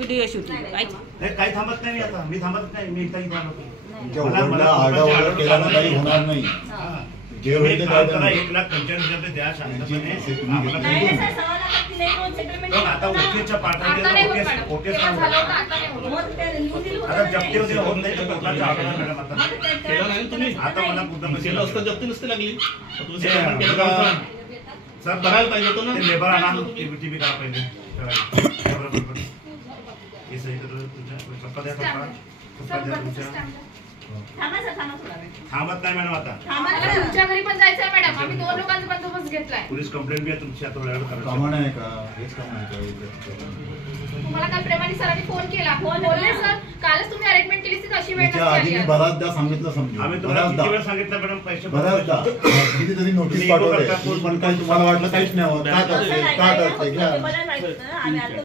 Video shooting काही थांबत नाही. आता मी थांबत नाही. मी इथं थांबतो. मला आरडाओरडा केला ना काही होणार नाही. जे होईल ते काय करा. 1,45,000 रुपये द्या शांतपणे. आता ओकेच्या पाठावर आता जप्ती वगैरे होत नाही तर कोर्टाचा आकडा मॅडम आता मला मुद्दाम केलं असतं जप्ती नसते लागली सर करायला पाहिजे होतं ना. लेबर आणा टीव्ही करा पहिले हे सही कर तुझ्या चप्पा द्या तुमच्या थांबत नाही मॅडम. आता तुमच्या घरी पण जायचंय मॅडम. आम्ही 2 लोकांचा बंदोबस्त घेतलाय. पोलीस कंप्लेंट बी आहे तुमची. आता वेळ कामं आहे का हेच काम आहे का. तुम्हाला काल प्रेमानी सरांनी फोन केला. बोलले सर कालच तुम्ही अरेंजमेंट केली ती अशी वेळ नसते. बऱ्याचदा सांगितलं समजून. आम्ही तुम्हाला किती वेळ सांगितलं मॅडम पैसे बऱ्याचदा कितीतरी नोटीस पाठवले पण काही तुम्हाला वाटलं काहीच नाही होत. काय करते